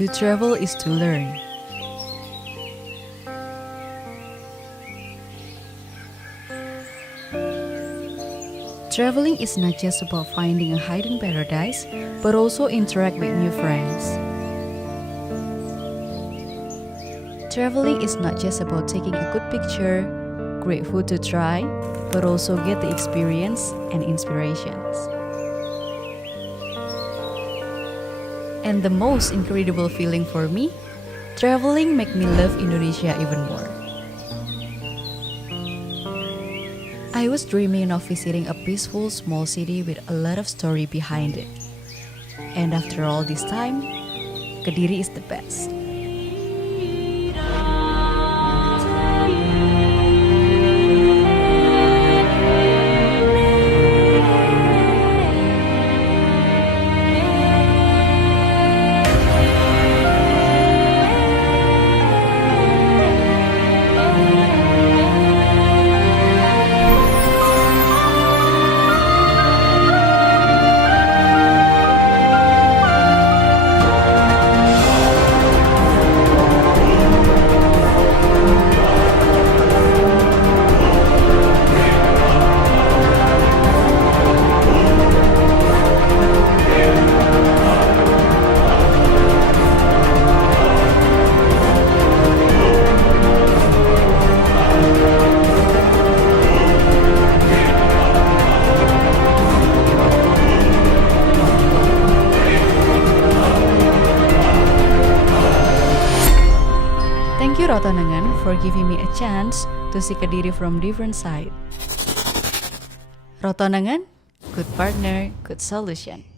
To travel is to learn. Traveling is not just about finding a hidden paradise, but also interact with new friends. Traveling is not just about taking a good picture, great food to try, but also get the experience and inspirations. And the most incredible feeling for me, traveling make me love Indonesia even more. I was dreaming of visiting a peaceful small city with a lot of story behind it. And after all this time, Kediri is the best. Thank you Rotonengan for giving me a chance to see Kediri from different side. Rotonengan, good partner, good solution.